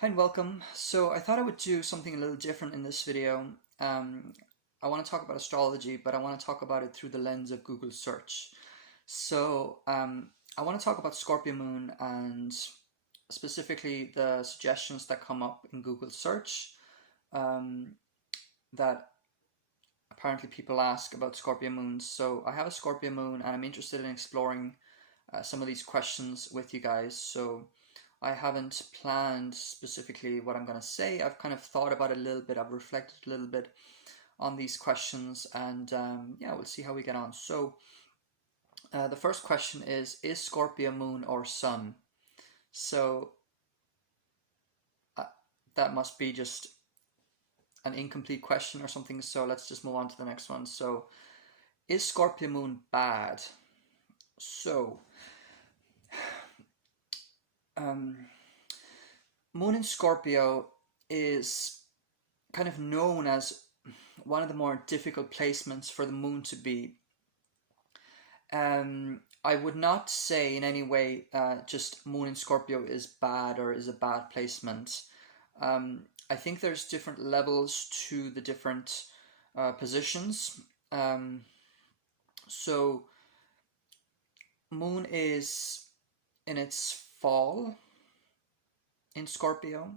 Hi and welcome. So I thought I would do something a little different in this video. I want to talk about astrology, but I want to talk about it through the lens of Google search. So I want to talk about Scorpio Moon and specifically the suggestions that come up in Google search um, that apparently people ask about Scorpio Moons. So I have a Scorpio Moon and I'm interested in exploring some of these questions with you guys. So I haven't planned specifically what I'm going to say. I've kind of thought about it a little bit. I've reflected a little bit on these questions, and yeah, we'll see how we get on. So the first question is Scorpio Moon or Sun? So uh, that must be just an incomplete question or something. So let's just move on to the next one. So is Scorpio Moon bad? So um, Moon in Scorpio is kind of known as one of the more difficult placements for the moon to be. I would not say in any way just Moon in Scorpio is bad or is a bad placement. I think there's different levels to the different positions. Um, so Moon is in its fall in Scorpio.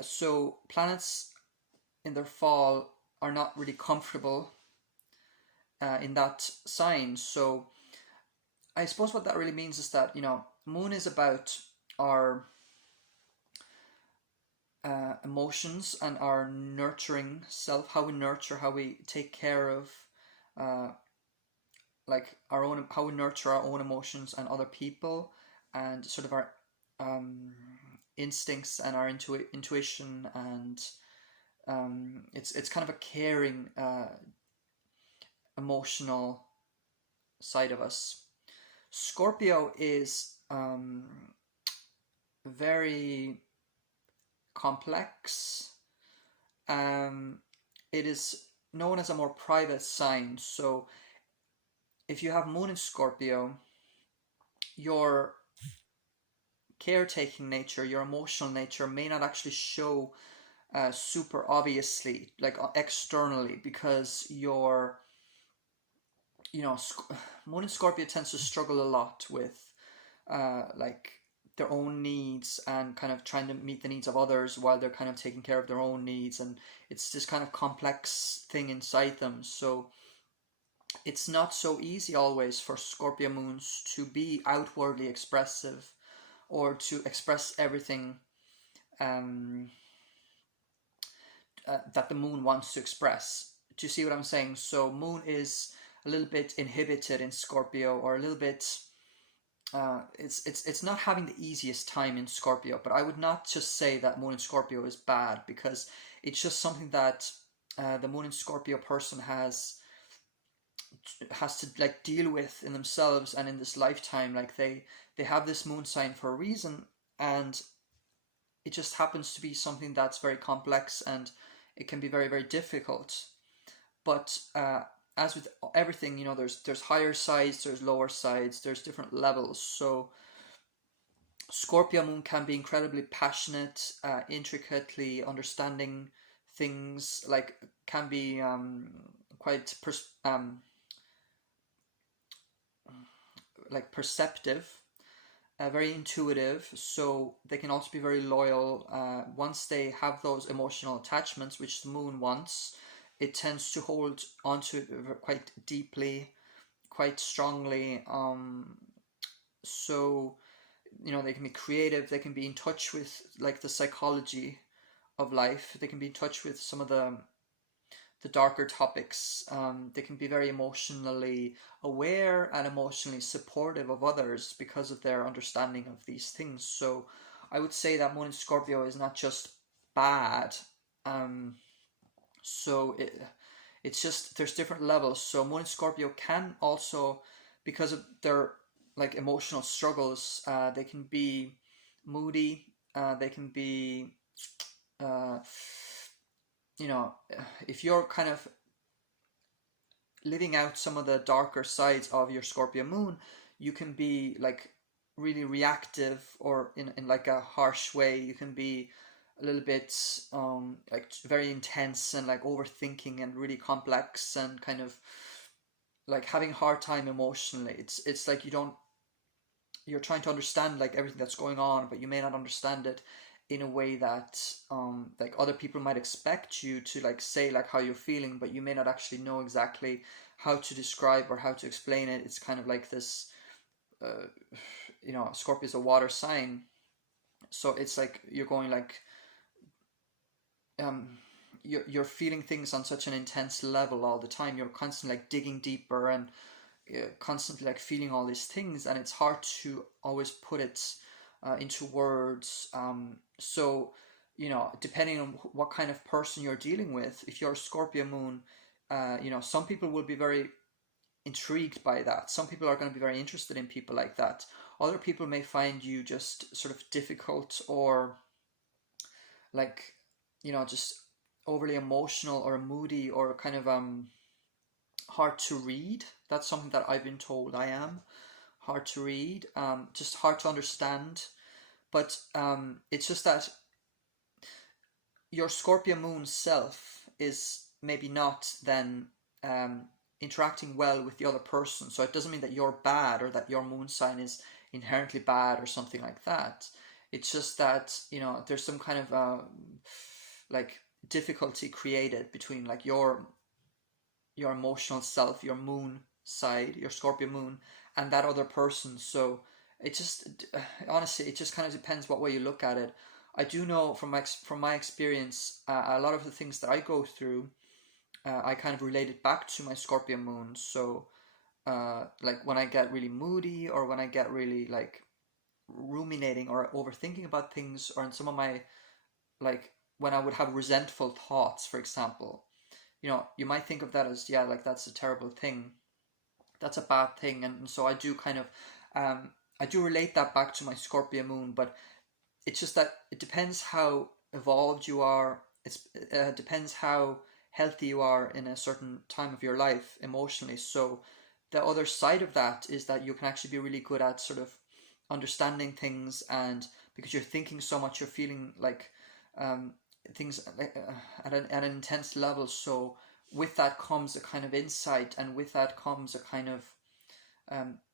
So planets in their fall are not really comfortable in that sign. So I suppose what that really means is that, Moon is about our emotions and our nurturing self, how we nurture, how we take care of uh, like our own, how we nurture our own emotions and other people, and sort of our um, instincts and our intuition, and it's kind of a caring, emotional side of us. Scorpio is very complex. Um, it is known as a more private sign. So if you have Moon in Scorpio, your caretaking nature, your emotional nature may not actually show super obviously, like externally, because Moon in Scorpio tends to struggle a lot with like their own needs and kind of trying to meet the needs of others while they're kind of taking care of their own needs, and it's this kind of complex thing inside them. So it's not so easy always for Scorpio moons to be outwardly expressive or to express everything um, that the moon wants to express. Do you see what I'm saying? So moon is a little bit inhibited in Scorpio, or a little bit it's not having the easiest time in Scorpio. But I would not just say that Moon in Scorpio is bad, because it's just something that the Moon in Scorpio person has to like deal with in themselves and in this lifetime. Like they have this moon sign for a reason, and it just happens to be something that's very complex, and it can be very, very difficult. But as with everything, there's higher sides, there's lower sides, there's different levels. So Scorpio moon can be incredibly passionate, intricately understanding things, like can be quite like perceptive, very intuitive. So they can also be very loyal. Once they have those emotional attachments, which the moon wants, it tends to hold onto it quite deeply, quite strongly. So they can be creative. They can be in touch with like the psychology of life. They can be in touch with some of the darker topics. They can be very emotionally aware and emotionally supportive of others because of their understanding of these things. So I would say that Moon in Scorpio is not just bad. Um, so it's just there's different levels. So Moon in Scorpio can also, because of their like emotional struggles, they can be moody. They can be uh, if you're kind of living out some of the darker sides of your Scorpio moon, you can be like really reactive, or in like a harsh way. You can be a little bit like very intense and like overthinking and really complex and kind of like having a hard time emotionally. It's like you're trying to understand like everything that's going on, but you may not understand it in a way that like other people might expect you to like say like how you're feeling, but you may not actually know exactly how to describe or how to explain it. It's kind of like this, uh, Scorpio is a water sign, so it's like you're going like um, you're feeling things on such an intense level all the time. You're constantly like digging deeper and constantly like feeling all these things, and it's hard to always put it into words. So depending on what kind of person you're dealing with, if you're a Scorpio moon, some people will be very intrigued by that. Some people are going to be very interested in people like that. Other people may find you just sort of difficult or like just overly emotional or moody or kind of hard to read. That's something that I've been told I am. Hard to read, just hard to understand. But it's just that your Scorpio moon self is maybe not then um, interacting well with the other person. So it doesn't mean that you're bad or that your moon sign is inherently bad or something like that. It's just that there's some kind of like difficulty created between like your emotional self, your moon side, your Scorpio moon, and that other person. So it just honestly, it just kind of depends what way you look at it. I do know from my experience, a lot of the things that I go through, I kind of relate it back to my Scorpio moon. So like when I get really moody or when I get really like ruminating or overthinking about things, or in some of my like when I would have resentful thoughts, for example, you might think of that as, yeah, like that's a terrible thing, that's a bad thing, and so I do kind of I do relate that back to my Scorpio moon, but it's just that it depends how evolved you are. It depends how healthy you are in a certain time of your life emotionally. So the other side of that is that you can actually be really good at sort of understanding things, and because you're thinking so much, you're feeling like um, things at an intense level. So with that comes a kind of insight, and with that comes a kind of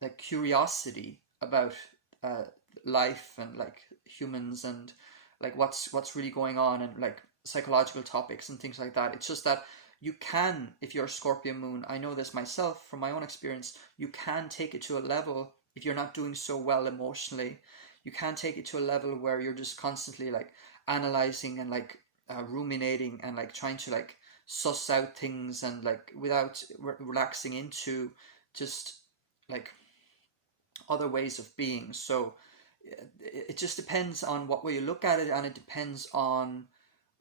like curiosity about uh, life and like humans and like what's really going on, and like psychological topics and things like that. It's just that you can, if you're a Scorpio moon, I know this myself from my own experience, you can take it to a level, if you're not doing so well emotionally, you can take it to a level where you're just constantly like analyzing and like ruminating and like trying to like suss out things, and like without relaxing into just like other ways of being. So it just depends on what way you look at it, and it depends on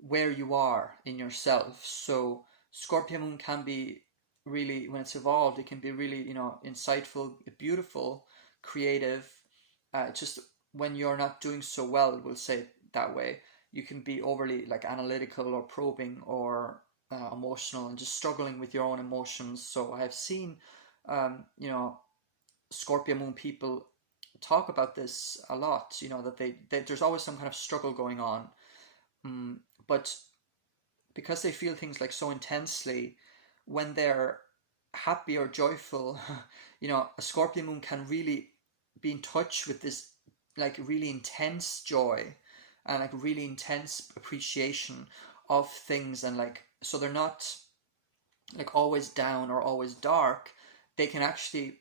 where you are in yourself. So Scorpio moon can be really, when it's evolved, it can be really insightful, beautiful, creative. Just when you're not doing so well, we'll say it that way, you can be overly like analytical or probing or emotional and just struggling with your own emotions. So I have seen you know Scorpio moon people talk about this a lot, that there's always some kind of struggle going on. mm, but because they feel things like so intensely, when they're happy or joyful, a Scorpio moon can really be in touch with this like really intense joy and like really intense appreciation of things, and like so they're not like always down or always dark. They can actually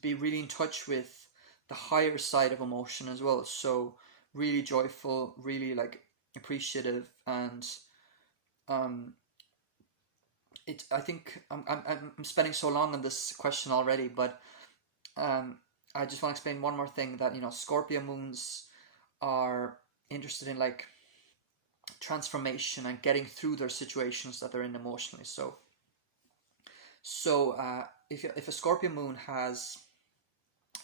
be really in touch with the higher side of emotion as well. So really joyful, really like appreciative, and um, it. I think I'm spending so long on this question already, but um, I just want to explain one more thing, that Scorpio moons are interested in like transformation and getting through their situations that they're in emotionally. So if a Scorpio moon has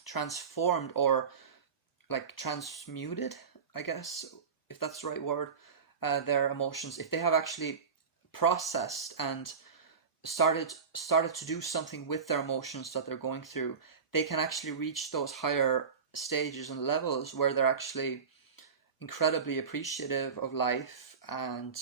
transformed or like transmuted, I guess, if that's the right word, their emotions, if they have actually processed and started to do something with their emotions that they're going through, they can actually reach those higher stages and levels where they're actually incredibly appreciative of life, and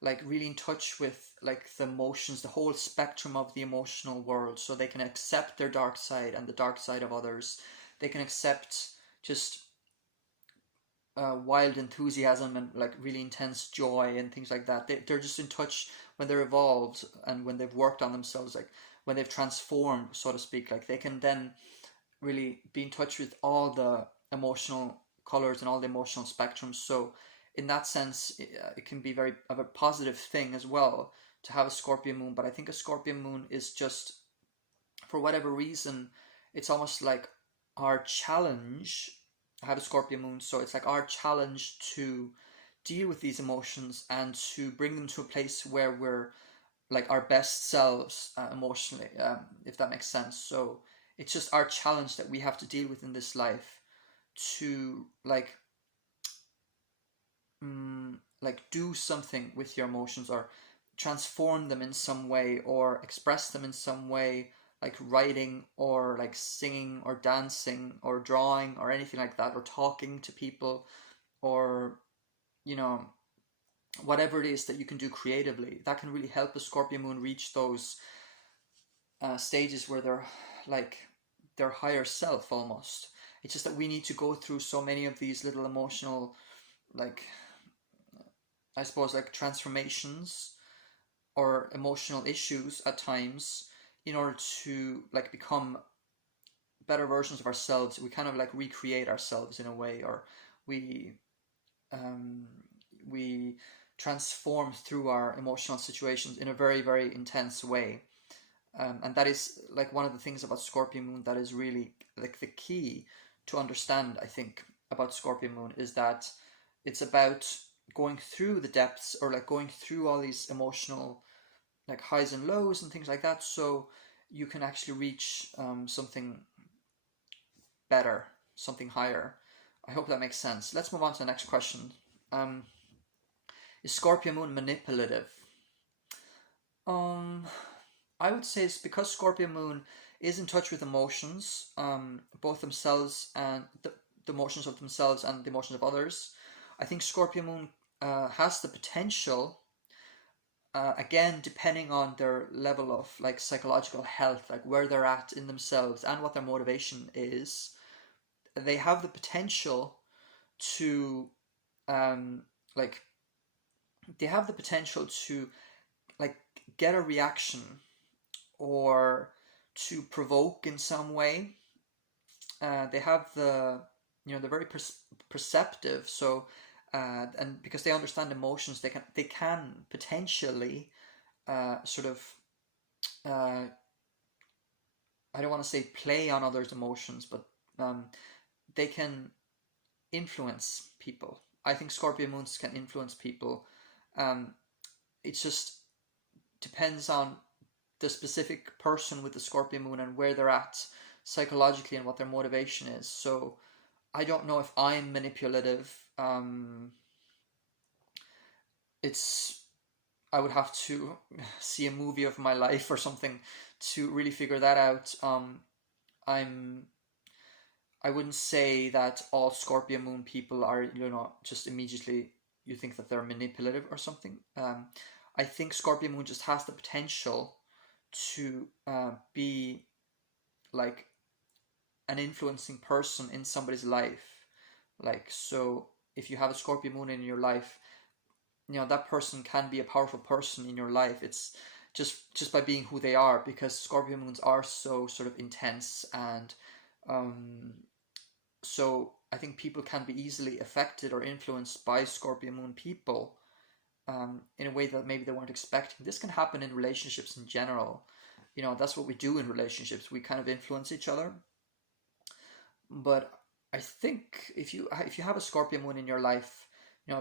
like really in touch with like the emotions, the whole spectrum of the emotional world, so they can accept their dark side and the dark side of others. They can accept just wild enthusiasm and like really intense joy and things like that. They're just in touch when they're evolved and when they've worked on themselves, like when they've transformed, so to speak. Like they can then really be in touch with all the emotional colors and all the emotional spectrums. So in that sense, it can be very of a positive thing as well to have a Scorpio moon. But I think a Scorpio moon is just, for whatever reason, it's almost like our challenge. I have a Scorpio moon, so it's like our challenge to deal with these emotions and to bring them to a place where we're like our best selves emotionally, if that makes sense. So it's just our challenge that we have to deal with in this life to like do something with your emotions, or transform them in some way, or express them in some way, like writing or like singing or dancing or drawing or anything like that, or talking to people, or you know whatever it is that you can do creatively, that can really help the Scorpio moon reach those stages where they're like their higher self almost. It's just that we need to go through so many of these little emotional, like, I suppose, like transformations or emotional issues at times in order to like become better versions of ourselves. We kind of like recreate ourselves in a way, or we um, we transform through our emotional situations in a very, very intense way. And that is like one of the things about Scorpio moon that is really like the key to understand, I think, about Scorpio moon, is that it's about going through the depths, or like going through all these emotional like highs and lows and things like that, so you can actually reach something better, something higher. I hope that makes sense. Let's move on to the next question. um, is Scorpio moon manipulative? um, I would say it's because Scorpio moon is in touch with emotions, both themselves and the emotions of themselves and the emotions of others. I think Scorpio moon has the potential, again, depending on their level of like psychological health, like where they're at in themselves and what their motivation is, they have the potential to um, like they have the potential to like get a reaction, or to provoke in some way. They have the, they're very perceptive. So and because they understand emotions, they can potentially sort of uh, I don't want to say play on others' emotions, but um, they can influence people. I think Scorpio moons can influence people. Um, it just depends on the specific person with the Scorpio moon and where they're at psychologically and what their motivation is. So I don't know if I'm manipulative. It's I would have to see a movie of my life or something to really figure that out. I'm I wouldn't say that all Scorpio moon people are, just immediately you think that they're manipulative or something. I think Scorpio moon just has the potential to be like an influencing person in somebody's life. Like, so if you have a Scorpio moon in your life, that person can be a powerful person in your life. It's just by being who they are, because Scorpio moons are so sort of intense, and um, so I think people can be easily affected or influenced by Scorpio moon people in a way that maybe they weren't expecting. This can happen in relationships in general. That's what we do in relationships. We kind of influence each other. But I think if you have a Scorpio moon in your life,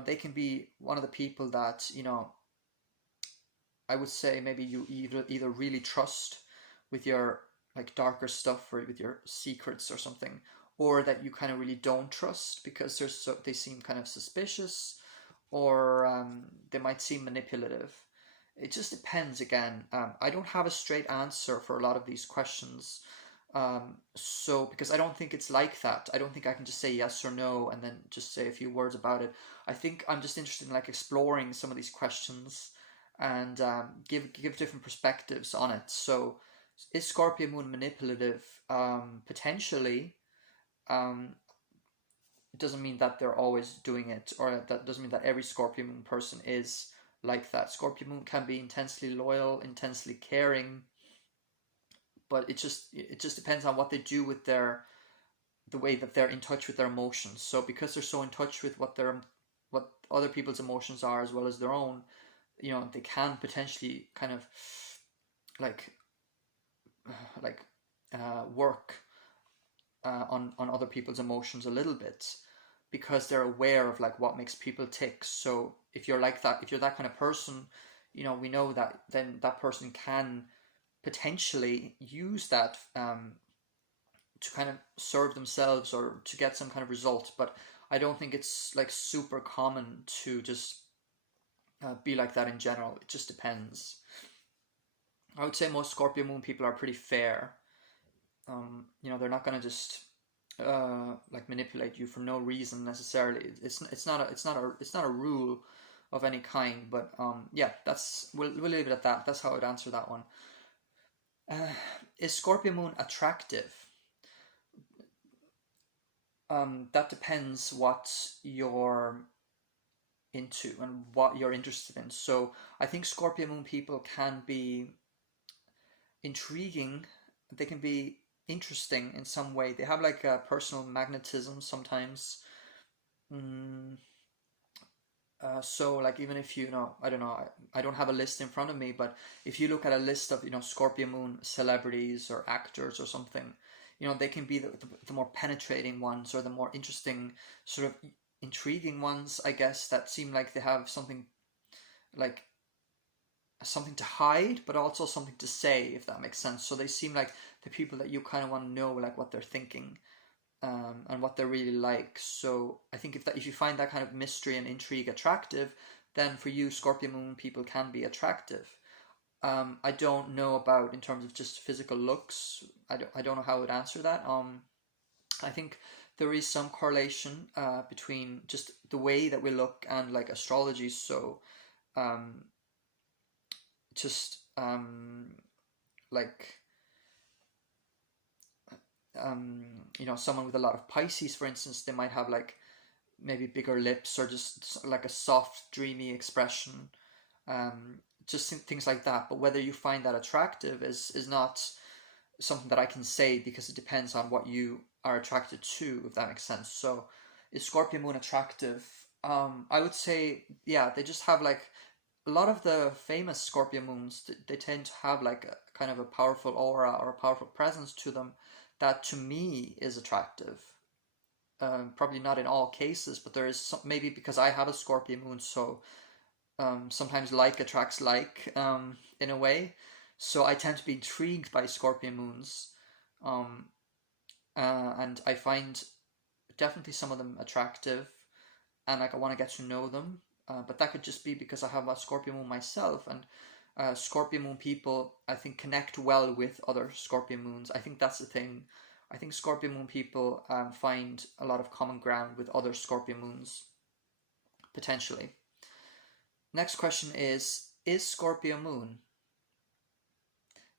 they can be one of the people that I would say maybe you either really trust with your like darker stuff, or with your secrets or something, or that you kind of really don't trust because they seem kind of suspicious, or they might seem manipulative. It just depends again. I don't have a straight answer for a lot of these questions. So, because I don't think it's like that. I don't think I can just say yes or no and then just say a few words about it. I think I'm just interested in like exploring some of these questions and give different perspectives on it. So, is Scorpio Moon manipulative? Potentially. Um, it doesn't mean that they're always doing it, or that doesn't mean that every Scorpio Moon person is like that. Scorpio Moon can be intensely loyal, intensely caring, but it just depends on what they do with the way that they're in touch with their emotions. So because they're so in touch with what other people's emotions are as well as their own, they can potentially kind of like like work on other people's emotions a little bit, because they're aware of like what makes people tick. So if you're like that, if you're that kind of person, we know that then that person can potentially use that to kind of serve themselves or to get some kind of result. But I don't think it's like super common to just be like that in general. It just depends. I would say most Scorpio Moon people are pretty fair. They're not going to just like manipulate you for no reason necessarily. It's not a rule of any kind. But yeah, we'll leave it at that. That's how I'd answer that one. Uh, is Scorpio Moon attractive? That depends what you're into and what you're interested in. So I think Scorpio Moon people can be intriguing. They can be interesting in some way. They have like a personal magnetism sometimes. Mm, so like even if I don't know, I don't have a list in front of me, but if you look at a list of Scorpio Moon celebrities or actors or something, they can be the more penetrating ones, or the more interesting, sort of intriguing ones, I guess, that seem like they have like something to hide, but also something to say, if that makes sense. So they seem like the people that you kind of want to know, like what they're thinking, and what they're really like. So I think if you find that kind of mystery and intrigue attractive, then for you, Scorpio Moon people can be attractive. I don't know about in terms of just physical looks. I don't know how I would answer that. I think there is some correlation between just the way that we look and like astrology. So um, just like someone with a lot of Pisces, for instance, they might have like maybe bigger lips, or just like a soft, dreamy expression. Just things like that. But whether you find that attractive is not something that I can say, because it depends on what you are attracted to, if that makes sense. So, is Scorpio Moon attractive? I would say, yeah, they just have like a lot of the famous Scorpio Moons. They tend to have like a kind of a powerful aura or a powerful presence to them that to me is attractive. Probably not in all cases, but there is some, maybe because I have a Scorpio Moon, so sometimes like attracts like, in a way. So I tend to be intrigued by Scorpio Moons, um, and I find definitely some of them attractive, and like I want to get to know them. But that could just be because I have a Scorpio Moon myself, and Scorpio Moon people, I think, connect well with other Scorpio Moons. I think that's the thing. I think Scorpio Moon people find a lot of common ground with other Scorpio Moons, potentially. Next question is Scorpio Moon?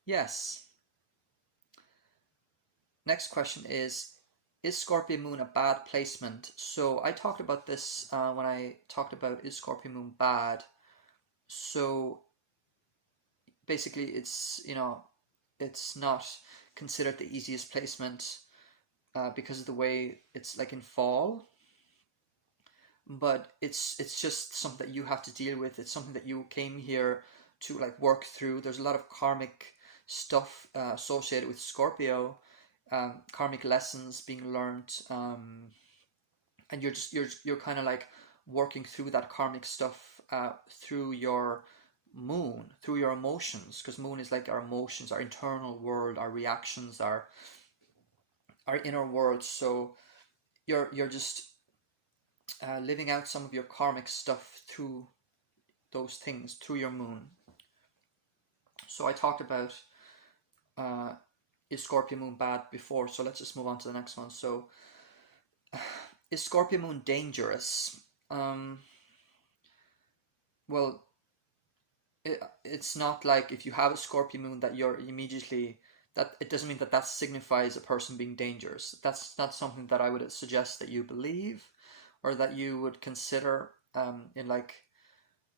Yes. Next question is Scorpio Moon a bad placement? So I talked about this when I talked about is Scorpio Moon bad. So basically it's not considered the easiest placement because of the way it's like in fall, but it's just something that you have to deal with. It's something that you came here to like work through. There's a lot of karmic stuff associated with Scorpio, karmic lessons being learned, and you're kind of like working through that karmic stuff through your moon, through your emotions, because moon is like our emotions, our internal world, our reactions, our inner world. So you're just living out some of your karmic stuff through those things, through your moon. So I talked about uh, is Scorpio Moon bad before? So let's just move on to the next one. So is Scorpio Moon dangerous? Um, well, it's not like if you have a Scorpio Moon that you're immediately, that it doesn't mean that that signifies a person being dangerous. That's not something that I would suggest that you believe or that you would consider in like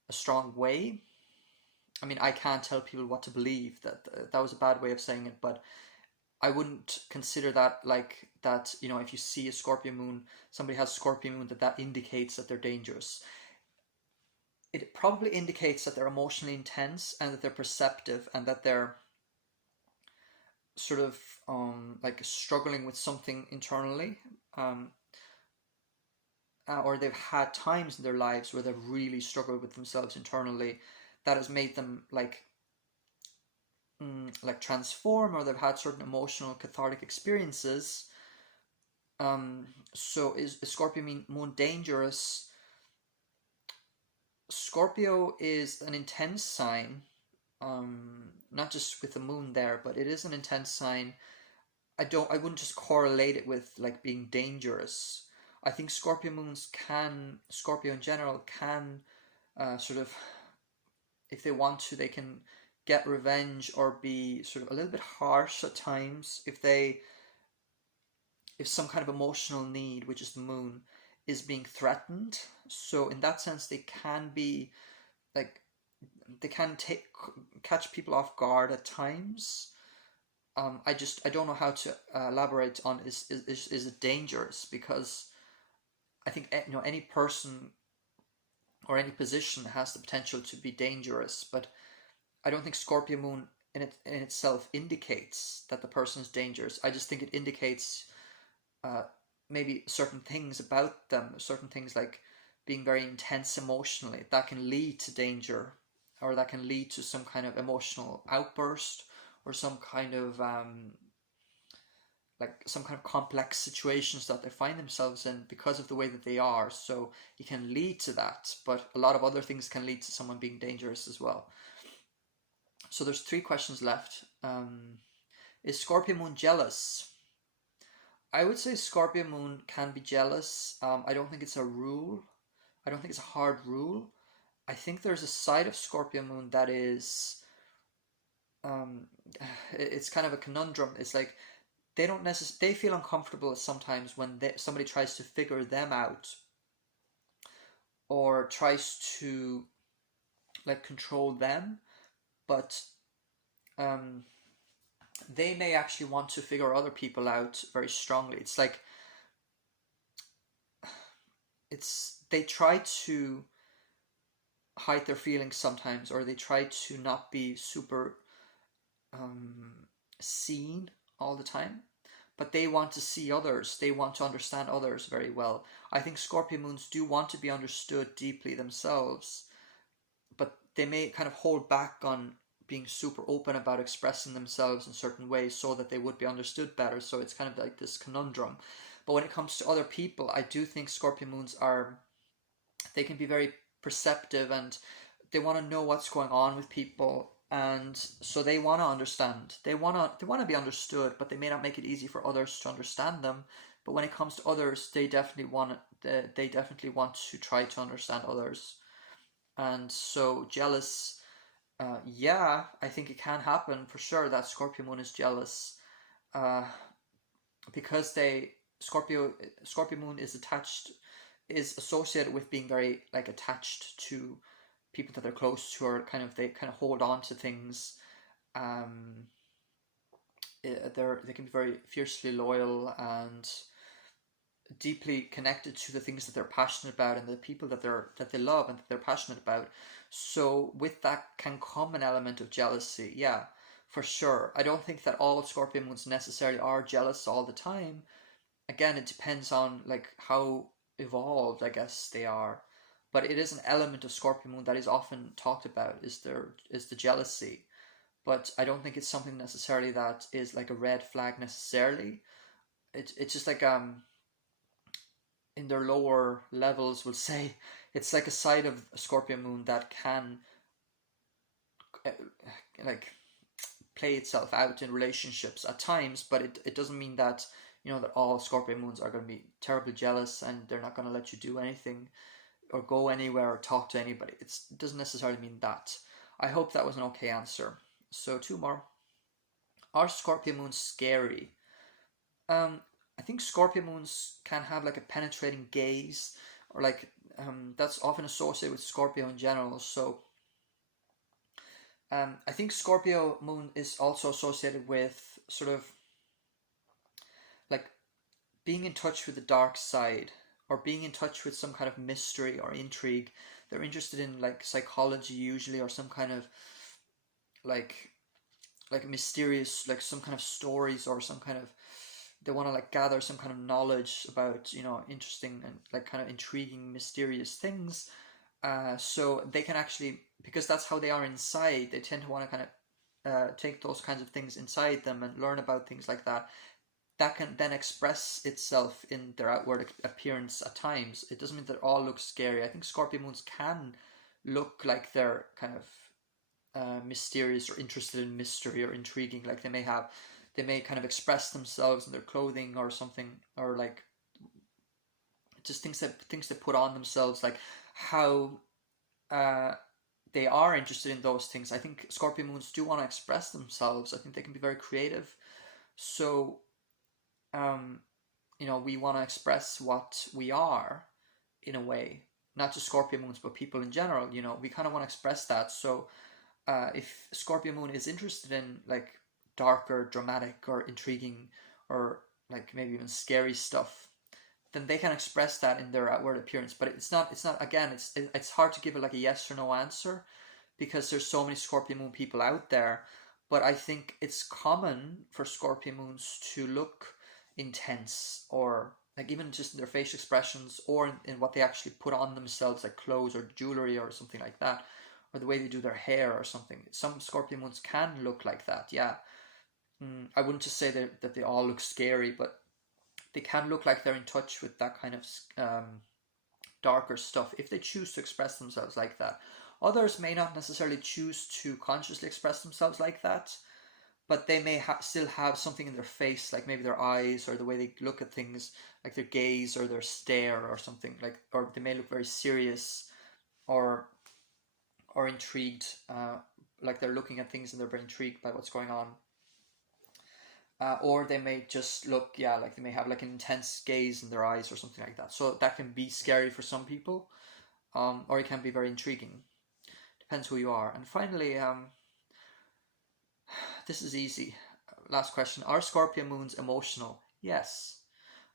a strong way. I mean, I can't tell people what to believe. That was a bad way of saying it, but I wouldn't consider that like that. You know, if you see a Scorpio Moon, somebody has Scorpio Moon, that indicates that they're dangerous. It probably indicates that they're emotionally intense and that they're perceptive and that they're sort of like struggling with something internally, um, or they've had times in their lives where they've really struggled with themselves internally that has made them like transform, or they've had certain emotional cathartic experiences. So is Scorpio Moon dangerous? Scorpio is an intense sign, not just with the moon there, but it is an intense sign. I wouldn't just correlate it with like being dangerous. I think Scorpio in general can sort of, if they want to, they can get revenge or be sort of a little bit harsh at times if some kind of emotional need, which is the moon, is being threatened. So in that sense, they can be like they can catch people off guard at times. I don't know how to elaborate on is it dangerous, because I think any person or any position has the potential to be dangerous, but I don't think Scorpio Moon in itself indicates that the person is dangerous. I just think it indicates uh, maybe certain things about them, certain things like being very intense emotionally, that can lead to danger, or that can lead to some kind of emotional outburst, or some kind of like some kind of complex situations that they find themselves in because of the way that they are. So it can lead to that, but a lot of other things can lead to someone being dangerous as well. So there's 3 questions left. Is Scorpio Moon jealous? I would say Scorpio Moon can be jealous. I don't think it's a rule. I don't think it's a hard rule. I think there's a side of Scorpio Moon that is, um, it's kind of a conundrum. It's like they feel uncomfortable sometimes when somebody tries to figure them out, or tries to like control them, but um, they may actually want to figure other people out very strongly. It's like they try to hide their feelings sometimes, or they try to not be super um, seen all the time, but they want to see others, they want to understand others very well. I think Scorpio Moons do want to be understood deeply themselves, but they may kind of hold back on being super open about expressing themselves in certain ways so that they would be understood better. So it's kind of like this conundrum. But when it comes to other people, I do think Scorpio Moons they can be very perceptive, and they want to know what's going on with people, and so they want to understand. They want to be understood, but they may not make it easy for others to understand them. But when it comes to others, they definitely want to try to understand others. And so jealous, yeah, I think it can happen for sure that Scorpio Moon is jealous, uh, because Scorpio Moon is associated with being very like attached to people that they're close to, or they kind of hold on to things. Um, they can be very fiercely loyal and deeply connected to the things that they're passionate about, and the people that they love and that they're passionate about. So with that can come an element of jealousy, yeah, for sure. I don't think that all of Scorpio Moons necessarily are jealous all the time. Again, it depends on like how evolved, I guess, they are. But it is an element of Scorpio Moon that is often talked about, is the jealousy. But I don't think it's something necessarily that is like a red flag necessarily. It's just like in their lower levels will say it's like a side of Scorpio Moon that can like play itself out in relationships at times, but it doesn't mean that, you know, that all Scorpio moons are going to be terribly jealous and they're not going to let you do anything or go anywhere or talk to anybody. It doesn't necessarily mean that. I hope that was an okay answer. So two more. Are Scorpio moons scary? I think Scorpio moons can have like a penetrating gaze, or like that's often associated with Scorpio in general. So I think Scorpio moon is also associated with sort of like being in touch with the dark side, or being in touch with some kind of mystery or intrigue. They're interested in like psychology usually, or some kind of like mysterious, like some kind of stories, or some kind of, they want to like gather some kind of knowledge about, you know, interesting and like kind of intriguing, mysterious things. So they can actually, because that's how they are inside, they tend to want to kind of take those kinds of things inside them and learn about things like that. That can then express itself in their outward appearance at times. It doesn't mean that it all looks scary. I think Scorpio moons can look like they're kind of mysterious or interested in mystery or intriguing. Like they may kind of express themselves in their clothing or something, or like just things they put on themselves, like how they are interested in those things. I think Scorpio moons do want to express themselves. I think they can be very creative. So you know, we want to express what we are in a way, not just Scorpio moons but people in general. You know, we kind of want to express that. So if Scorpio moon is interested in like darker, dramatic, or intriguing, or like maybe even scary stuff, then they can express that in their outward appearance. But it's not again, it's hard to give it like a yes or no answer, because there's so many Scorpio moon people out there. But I think it's common for Scorpio moons to look intense, or like even just in their facial expressions, or in what they actually put on themselves, like clothes or jewelry or something like that, or the way they do their hair or something. Some Scorpio moons can look like that, yeah. I wouldn't just say that they all look scary, but they can look like they're in touch with that kind of darker stuff if they choose to express themselves like that. Others may not necessarily choose to consciously express themselves like that, but they may still have something in their face, like maybe their eyes, or the way they look at things, like their gaze or their stare or something, like, or they may look very serious, or intrigued, like they're looking at things and they're very intrigued by what's going on. Or they may just look, yeah, like they may have like an intense gaze in their eyes or something like that. So that can be scary for some people, or it can be very intriguing. Depends who you are. And finally, this is easy. Last question: are Scorpio moons emotional? Yes,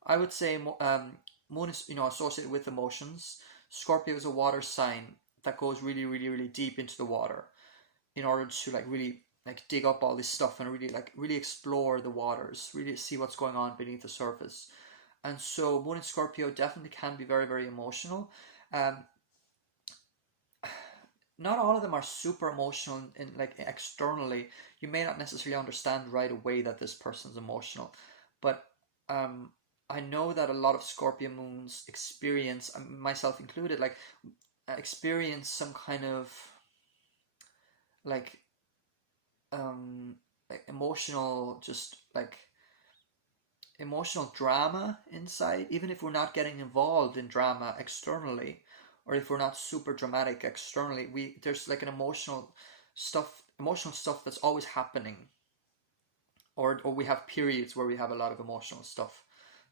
I would say moon is, you know, associated with emotions. Scorpio is a water sign that goes really, really, really deep into the water in order to like really like dig up all this stuff and really explore the waters, really see what's going on beneath the surface. And so Moon in Scorpio definitely can be very, very emotional. Not all of them are super emotional in like externally. You may not necessarily understand right away that this person's emotional, but I know that a lot of Scorpio moons experience, myself included, like experience some kind of like like emotional, just like emotional drama inside, even if we're not getting involved in drama externally, or if we're not super dramatic externally, there's like an emotional stuff that's always happening, or we have periods where we have a lot of emotional stuff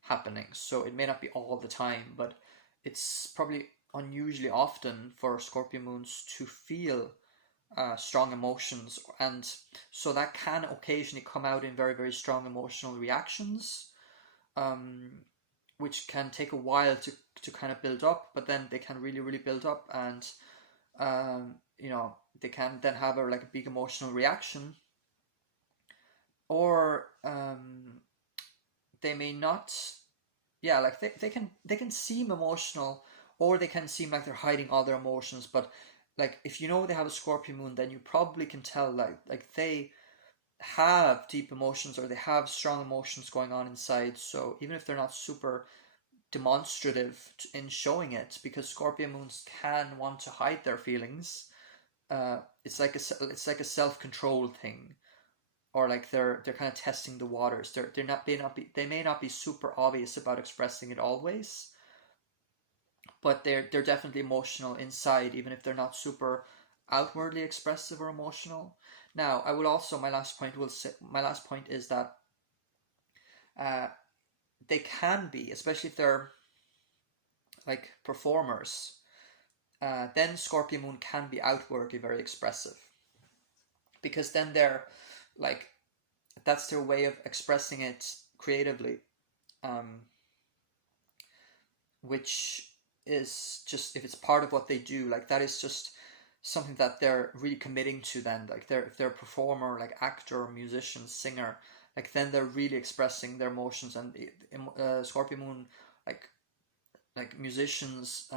happening. So it may not be all the time, but it's probably unusually often for Scorpio moons to feel strong emotions, and so that can occasionally come out in very, very strong emotional reactions, which can take a while to kind of build up, but then they can really, really build up, and you know, they can then have a big emotional reaction, or they may not. Yeah, like they can seem emotional, or they can seem like they're hiding all their emotions, but like if you know they have a Scorpio moon, then you probably can tell like they have deep emotions, or they have strong emotions going on inside. So even if they're not super demonstrative in showing it, because Scorpio moons can want to hide their feelings, it's like a self-control thing. or like they're kind of testing the waters. They may not be super obvious about expressing it always, but they're definitely emotional inside, even if they're not super outwardly expressive or emotional. Now, I will also my last point is that uh, they can be, especially if they're like performers. Then Scorpio Moon can be outwardly very expressive, because then they're like, that's their way of expressing it creatively, um, which is just, if it's part of what they do, like that is just something that they're really committing to. Then like if they're a performer, like actor, musician, singer, like then they're really expressing their emotions. And Scorpio Moon, like musicians,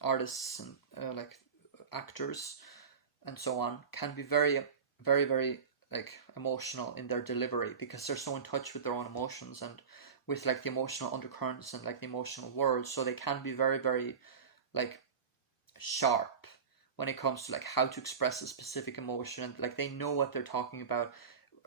artists, and like actors and so on, can be very, very, very like emotional in their delivery, because they're so in touch with their own emotions and with like the emotional undercurrents and like the emotional world. So they can be very, very like sharp when it comes to like how to express a specific emotion, and like they know what they're talking about,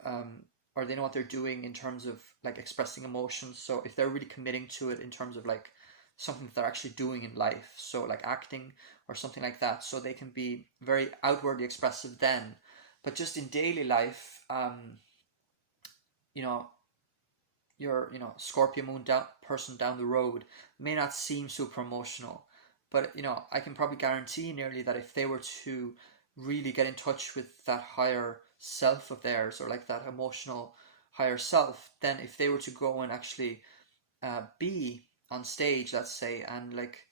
um, or they know what they're doing in terms of like expressing emotions. So if they're really committing to it in terms of like something that they're actually doing in life, so like acting or something like that, so they can be very outwardly expressive then. But just in daily life, you know, your Scorpio Moon person down the road may not seem super emotional, but I can probably guarantee nearly that if they were to really get in touch with that higher self of theirs, or like that emotional higher self, then if they were to go and actually be on stage, let's say, and like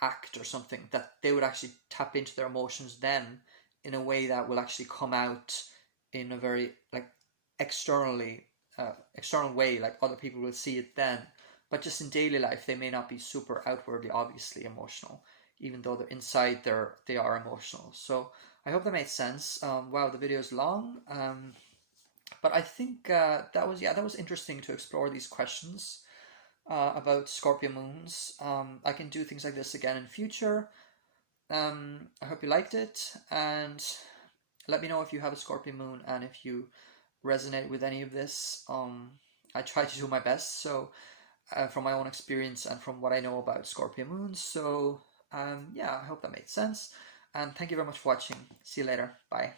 act or something, that they would actually tap into their emotions then in a way that will actually come out in a very like externally external way, like other people will see it then. But just in daily life, they may not be super outwardly obviously emotional, even though they're inside, they are emotional. So I hope that made sense. Wow, the video is long, but I think that was interesting to explore these questions about Scorpio moons. I can do things like this again in future. I hope you liked it, and let me know if you have a Scorpio moon and if you resonate with any of this. I try to do my best, so from my own experience and from what I know about Scorpio moons. So yeah, I hope that made sense, and thank you very much for watching. See you later. Bye.